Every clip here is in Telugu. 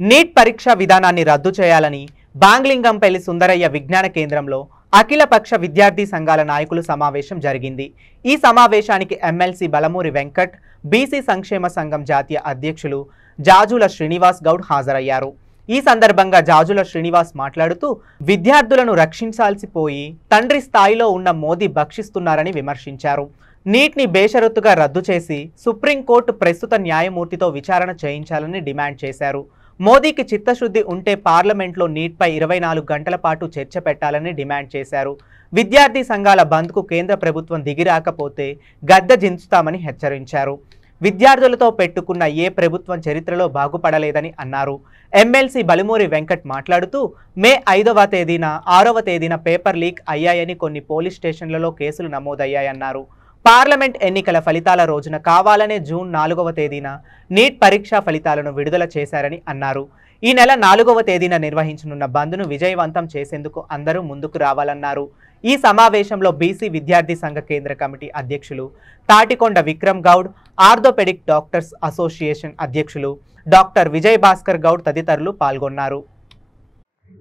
నీట్ పరీక్ష విధానాన్ని రద్దు చేయాలని బాంగ్లింగంపల్లి సుందరయ్య విజ్ఞాన కేంద్రంలో అఖిలపక్ష విద్యార్థి సంఘాల నాయకులు సమావేశం జరిగింది। ఈ సమావేశానికి ఎమ్మెల్సీ బలమూరి వెంకట్, బీసీ సంక్షేమ సంఘం జాతీయ అధ్యక్షులు జాజుల శ్రీనివాస్ గౌడ్ హాజరయ్యారు। ఈ సందర్భంగా జాజుల శ్రీనివాస్ మాట్లాడుతూ విద్యార్థులను రక్షించాల్సిపోయి తండ్రి స్థాయిలో ఉన్న మోదీ భక్షిస్తున్నారని విమర్శించారు। నీట్ ని బేషరతుగా రద్దు చేసి సుప్రీంకోర్టు ప్రస్తుత న్యాయమూర్తితో విచారణ చేయించాలని డిమాండ్ చేశారు। మోదీకి చిత్తశుద్ధి ఉంటే పార్లమెంట్లో నీట్పై 24 గంటల పాటు చర్చ పెట్టాలని డిమాండ్ చేశారు। విద్యార్థి సంఘాల బంద్కు కేంద్ర ప్రభుత్వం దిగిరాకపోతే గద్దె దించుతామని హెచ్చరించారు। విద్యార్థులతో పెట్టుకున్న ఏ ప్రభుత్వం చరిత్రలో బాగుపడలేదని అన్నారు। ఎమ్మెల్సీ బలమూరి వెంకట్ మాట్లాడుతూ మే 5వ తేదీన 6వ తేదీన పేపర్ లీక్ అయ్యాయని కొన్ని పోలీస్ స్టేషన్లలో కేసులు నమోదయ్యాయన్నారు। పార్లమెంట్ ఎన్నికల ఫలితాల రోజున కావాలనే జూన్ 4వ తేదీన నీట్ పరీక్షా ఫలితాలను విడుదల చేశారని అన్నారు। ఈ నెల 4వ తేదీన నిర్వహించనున్న బంద్ను విజయవంతం చేసేందుకు అందరూ ముందుకు రావాలన్నారు। ఈ సమావేశంలో బీసీ విద్యార్థి సంఘ కేంద్ర కమిటీ అధ్యక్షులు Tatikonda Vikram Goud, orthopaedic doctors association అధ్యక్షులు డాక్టర్ విజయ్ భాస్కర్ గౌడ్ తదితరులు పాల్గొన్నారు।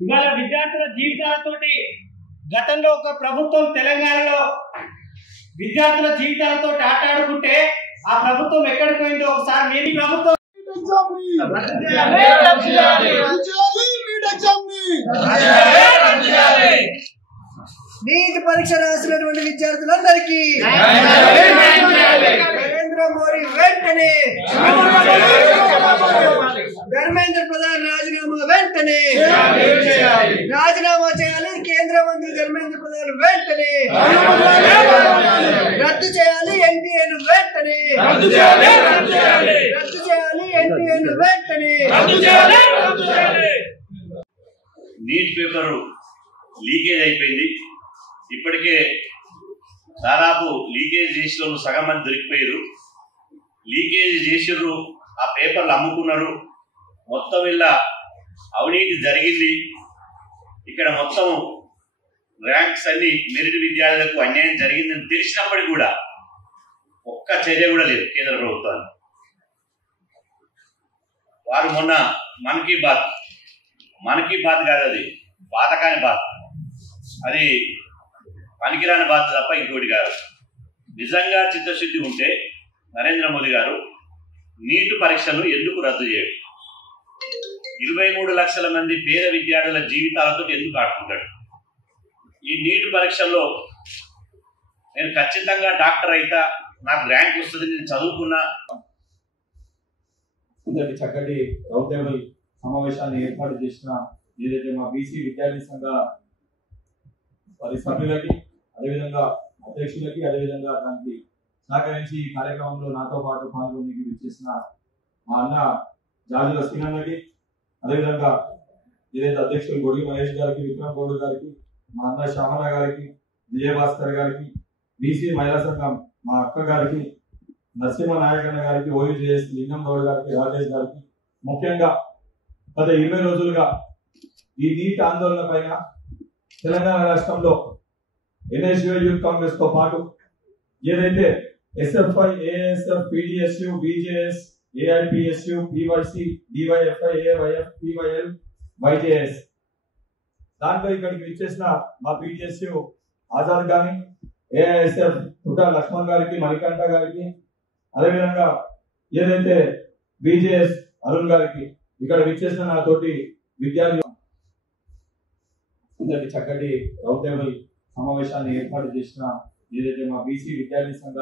ఇవాళ విద్యార్థుల జీవితాలతోటి గతంలో ఒక ప్రభుత్వం తెలంగాణలో విద్యార్థుల జీవితాలతో ఆటాడుకుంటే ఆ ప్రభుత్వం ఎక్కడికి పోయిందో ఒకసారి మీ ప్రభుత్వం నీట్ పరీక్ష రాసినటువంటి విద్యార్థులందరికీ నరేంద్ర మోడీ వెంటనే ధర్మేంద్ర ప్రధాన్ రాజీనామా చేయాలి కేంద్ర మంత్రి ధర్మేంద్ర ప్రధాన్ వెంటనే రద్దు చేయాలి ఎన్డీఏను వెంటనే రద్దు చేయాలి ఎన్డీఏను వెంటనే నీట్ పేపర్ లీకేజ్ అయిపోయింది। ఇప్పటికే దాదాపు లీకేజ్ చేసిన వాళ్ళు సగం మంది దొరికిపోయారు। లీకేజ్ చేసిర్రు, ఆ పేపర్లు అమ్ముకున్నారు, మొత్తం ఇలా అవినీతి జరిగింది। ఇక్కడ మొత్తం ర్యాంక్స్ అన్ని మెరిట్ విద్యార్థులకు అన్యాయం జరిగిందని తెలిసినప్పటికీ కూడా ఒక్క చర్య కూడా లేదు కేంద్ర ప్రభుత్వానికి। వారు మొన్న మన్ కీ బాత్ కాదు, అది బాధకాని బాధ, అది పనికిరాని బాధ తప్ప ఇంకోటి కాదు। నిజంగా చిత్తశుద్ధి ఉంటే నరేంద్ర మోదీ గారు నీట్ పరీక్షను ఎందుకు రద్దు చేయడు? 23 లక్షల మంది పేద విద్యార్థుల జీవితాలతో ఎందుకు ఆడుకుంటాడు? ఈ నీట్ పరీక్షల్లో నేను ఖచ్చితంగా డాక్టర్ అయితా, నాకు ర్యాంక్ వస్తుంది, నేను చదువుకున్నా। చక్కటి రౌండ్ టేబుల్ సమావేశాన్ని ఏర్పాటు చేసిన ఏదైతే మా బీసీ విద్యార్థి సంఘ సభ్యులకి, అదేవిధంగా అధ్యక్షులకి, అదేవిధంగా దానికి సహకరించి ఈ కార్యక్రమంలో నాతో పాటు పాల్గొని చేసిన మా అన్న జాజుల శ్రీనన్నకి, అదేవిధంగా ఏదైతే అధ్యక్షులు గొడి మహేష్ గారికి, విక్రమ్ గౌడ్ గారికి, మా అన్న శ్యామల గారికి, విజయభాస్కర్ గారికి, బీసీ మహిళా సంఘం మా అక్క గారికి, నరసింహ నాయకన్న గారికి, ఓయూజేఎస్ లింగం గౌడ్ గారికి, రాజేష్ గారికి, ముఖ్యంగా గత 20 రోజులుగా ఈ నీట్ ఆందోళన పైన తెలంగాణ రాష్ట్రంలో ఎన్ఎస్యుఐ యూత్ కాంగ్రెస్ తో పాటు ఏదైతే SFI, ASF, PDSU, BJS, AIPSU, PYC, DYFI, AYF, PYL, YJS, దాంట్లో ఇక్కడికి విచ్చేసిన మా పీడిఎస్యు ఆజాద్ గాని, ఏఐఎస్ఎఫ్ పుట్టా లక్ష్మణ్ గారికి, మణికంఠ గారికి, అదేవిధంగా ఏదైతే బీజేఎస్ అరుణ్ గారికి, ఇక్కడ విచ్చేసిన నాతోటి విద్యార్థి చక్కటి రౌండ్ టేబుల్ సమావేశాన్ని ఏర్పాటు చేసిన ఏదైతే మా బీసీ విద్యార్థి సంఘ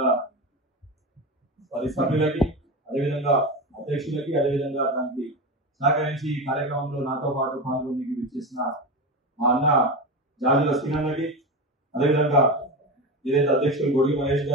సభ్యులకి, అదేవిధంగా అధ్యక్షులకి, అదేవిధంగా దానికి సహకరించి ఈ కార్యక్రమంలో నాతో పాటు పాల్గొని విచ్చేసిన మా అన్న జాజుల శ్రీనన్నకి, అదేవిధంగా ఏదైతే అధ్యక్షులు గొడి మహేష్ గారు